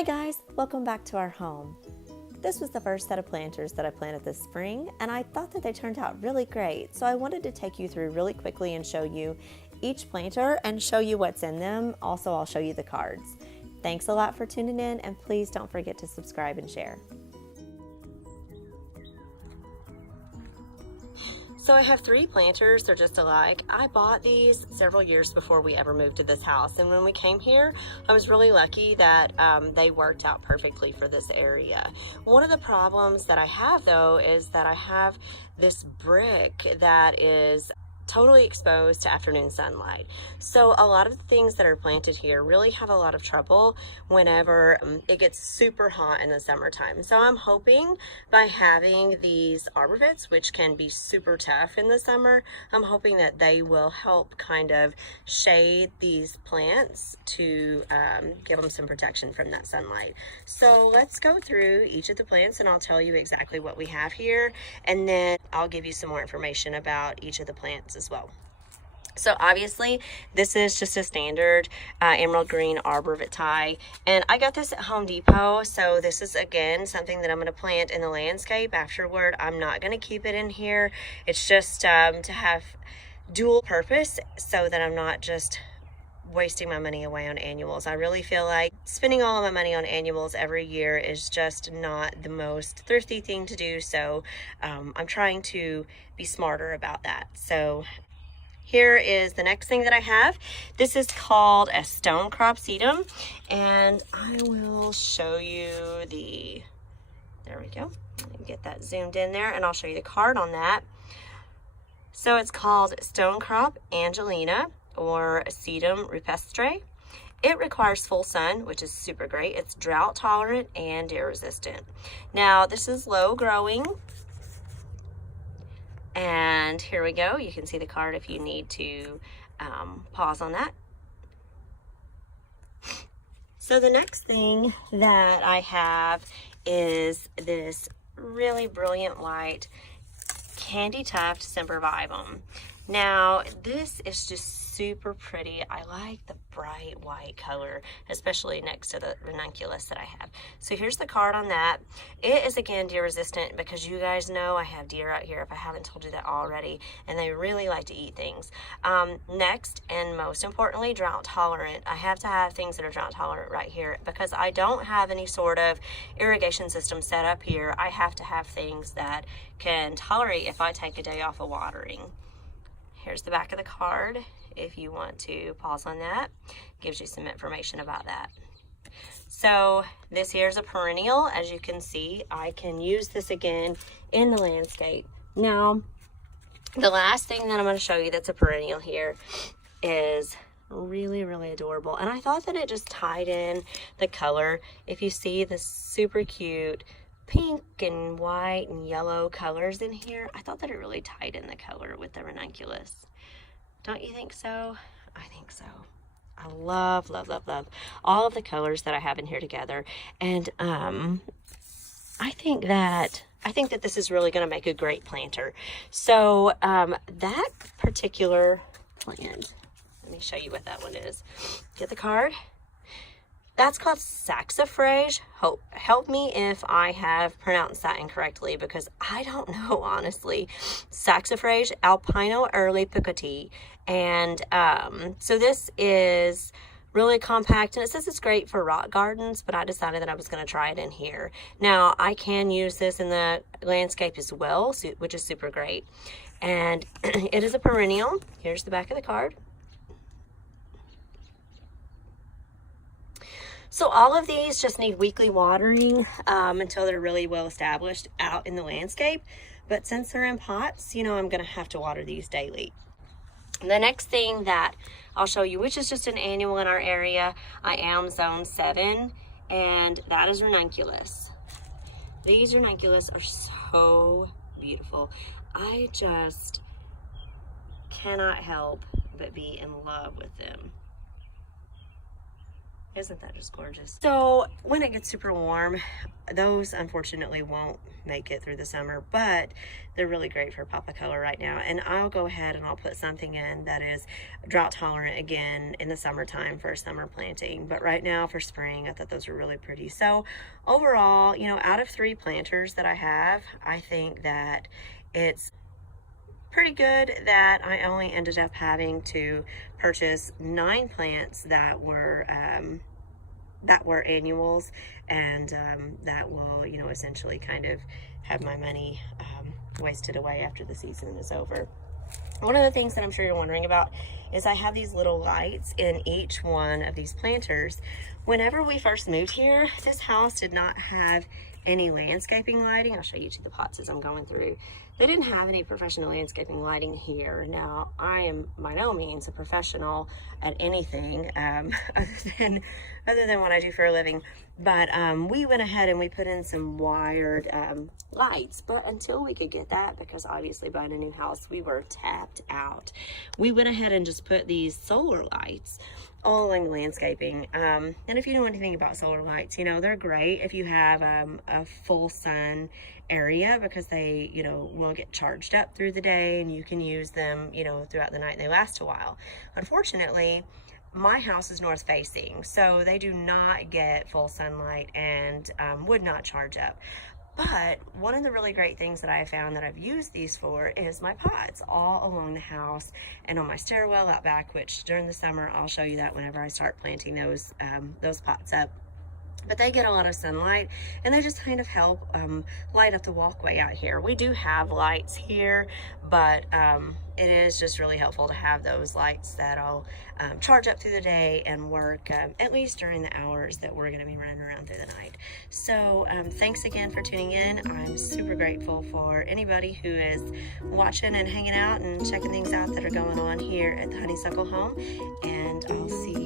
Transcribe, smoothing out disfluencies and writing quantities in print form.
Hi guys, welcome back to our home. This was the first set of planters that I planted this spring, and I thought that they turned out really great, so I wanted to take you through really quickly and show you each planter and show you what's in them. Also, I'll show you the cards. Thanks a lot for tuning in, and please don't forget to subscribe and share. So I have 3 planters, they're just alike. I bought these several years before we ever moved to this house, and when we came here, I was really lucky that they worked out perfectly for this area. One of the problems that I have though is that I have this brick that is totally exposed to afternoon sunlight. So a lot of the things that are planted here really have a lot of trouble whenever it gets super hot in the summertime. So I'm hoping by having these arbor vitae, which can be super tough in the summer, I'm hoping that they will help kind of shade these plants to give them some protection from that sunlight. So let's go through each of the plants and I'll tell you exactly what we have here, and then I'll give you some more information about each of the plants as well. So obviously this is just a standard emerald green arbor vitae, and I got this at Home Depot. So this is again something that I'm going to plant in the landscape afterward. I'm not going to keep it in here. It's just to have dual purpose so that I'm not just wasting my money away on annuals. I really feel like spending all of my money on annuals every year is just not the most thrifty thing to do. So I'm trying to be smarter about that. So here is the next thing that I have. This is called a Stonecrop sedum, and I will show you there we go. Get that zoomed in there, and I'll show you the card on that. So it's called Stonecrop Angelina, or Sedum rupestre. It requires full sun, which is super great. It's drought tolerant and deer resistant. Now this is low growing, and here we go. You can see the card if you need to pause on that. So the next thing that I have is this really brilliant white Candy Tuft Sempervivum. Now this is just super pretty. I like the bright white color, especially next to the ranunculus that I have. So here's the card on that. It is again deer resistant because you guys know I have deer out here, if I haven't told you that already, and they really like to eat things. Next, and most importantly, drought tolerant. I have to have things that are drought tolerant right here because I don't have any sort of irrigation system set up here. I have to have things that can tolerate if I take a day off of watering. Here's the back of the card if you want to pause on that. Gives you some information about that. So this here is a perennial. As you can see, I can use this again in the landscape. Now, the last thing that I'm going to show you that's a perennial here is really, really adorable. And I thought that it just tied in the color. If you see the super cute pink and white and yellow colors in here, I thought that it really tied in the color with the ranunculus. Don't you think so? I think so. I love, love, love, love all of the colors that I have in here together. And I think that this is really going to make a great planter. So that particular plant, let me show you what that one is. Get the card. That's called Saxifrage. Help me if I have pronounced that incorrectly because I don't know, honestly. Saxifrage Alpino Early Picotee. And so this is really compact, and it says it's great for rock gardens, but I decided that I was going to try it in here. Now, I can use this in the landscape as well, which is super great. And it is a perennial. Here's the back of the card. So all of these just need weekly watering until they're really well established out in the landscape. But since they're in pots, you know, I'm going to have to water these daily. The next thing that I'll show you, which is just an annual in our area, I am zone 7, and that is ranunculus. These ranunculus are so beautiful. I just cannot help but be in love with them. Isn't that just gorgeous? So when it gets super warm, those unfortunately won't make it through the summer, but they're really great for pop of color right now. And I'll go ahead and I'll put something in that is drought tolerant again in the summertime for summer planting. But right now for spring, I thought those were really pretty. So overall, you know, out of 3 planters that I have, I think that it's pretty good that I only ended up having to purchase 9 plants that were annuals, and that will, you know, essentially kind of have my money wasted away after the season is over. One of the things that I'm sure you're wondering about is I have these little lights in each one of these planters. Whenever we first moved here, this house did not have any landscaping lighting. I'll show you to the pots as I'm going through. They didn't have any professional landscaping lighting here. Now, I am by no means a professional at anything other than what I do for a living. But we went ahead and we put in some wired lights. But until we could get that, because obviously buying a new house, we were tapped out, we went ahead and just put these solar lights all along the landscaping. And if you know anything about solar lights, you know, they're great if you have a full sun area, because they, you know, will get charged up through the day and you can use them, you know, throughout the night. They last a while. Unfortunately, my house is north facing, so they do not get full sunlight and would not charge up. But one of the really great things that I found that I've used these for is my pots all along the house and on my stairwell out back, which during the summer, I'll show you that whenever I start planting those pots up. But they get a lot of sunlight and they just kind of help light up the walkway out here. We do have lights here, but it is just really helpful to have those lights that'll charge up through the day and work at least during the hours that we're going to be running around through the night. So thanks again for tuning in. I'm super grateful for anybody who is watching and hanging out and checking things out that are going on here at the Honeysuckle home. And I'll see